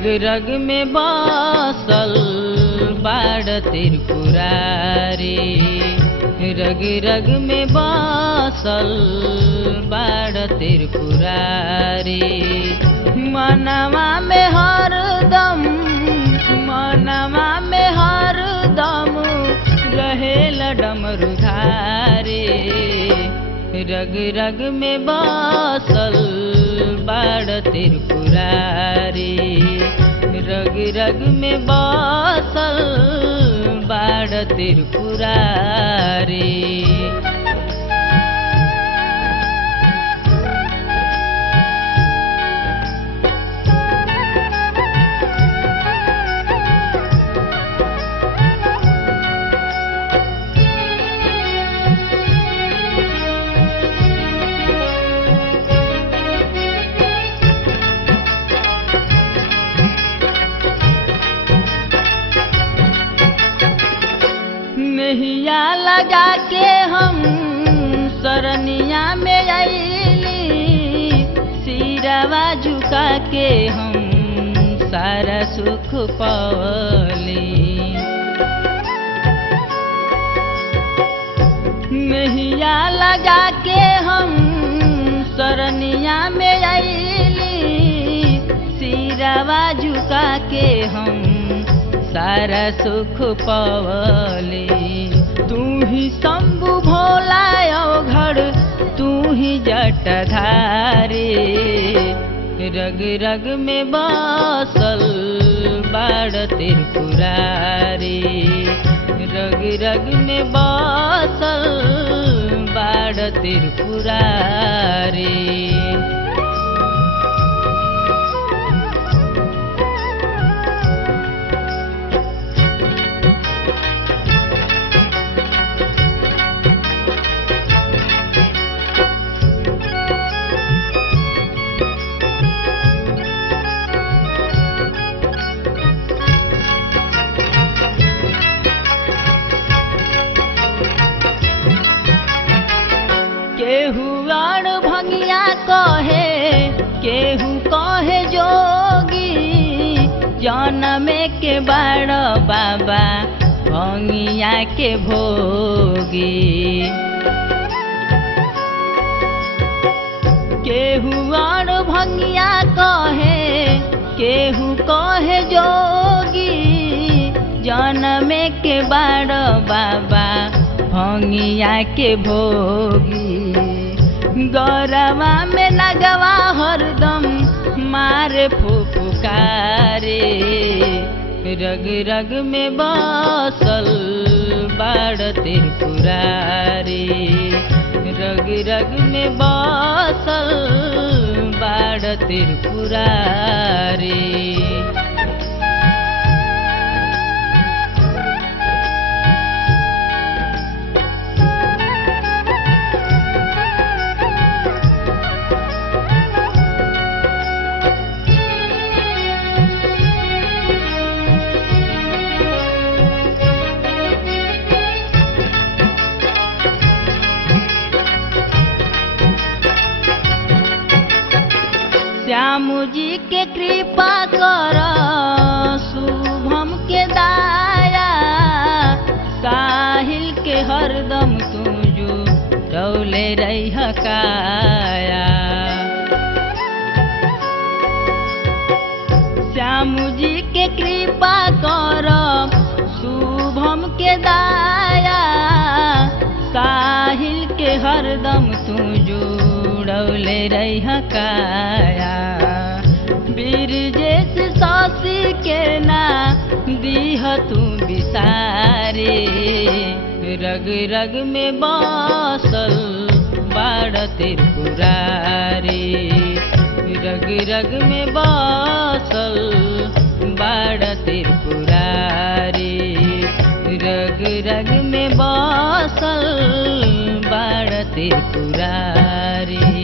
रग रग में बासल बाड़ त्रिपुरारी, रग रग में बासल बाड़ त्रिपुरारी। मनवा में हरदम, मनवा में हरदम रहेल डमरुधारी। रग रग में बासल बाड़ त्रिपुरारी, रग रग में बासल बाड़ त्रिपुरारी। नैया लगा के हम सरनिया में आईली, सिरवा झुका के हम सारा सुख पावली। नैया लगा के हम सरनिया में आईली, सिरवा झुका के हम सारा सुख पावली। तू ही शंभु भोला अवघड़, तू ही जटाधारी। रग रग में बासल बाड़ त्रिपुरारी, रग रग में बासल बाड़ त्रिपुरारी। केहू अण भंगिया कहे, केहू कहे जोगी, जनमे के बड़ बाबा भंगिया के भोगी। केहू अण भंगिया कहे, केहू कहे जोगी, जनमे के बड़ बाबा भंगिया के भोगी। गौरवा में नगवा हरदम मारे फुफुकारे। रग रग में बासल बाड़ त्रिपुरारी, रग रग में बासल बाड़ त्रिपुरारी। श्याम जी के कृपा कर, शुभम के दाया, साहिल के हरदम तुझो रौले रही काया। श्याम जी के कृपा कर, शुभम के दाया, साहिल के हरदम तुझो रौले रही काया। बिरजेश सासी के ना दीह तू बिसारे। रग रग में बासल बाड़ त्रिपुरारी, रग रग में बासल बाड़ त्रिपुरारी, रग रग में बासल बाड़ त्रिपुरारी।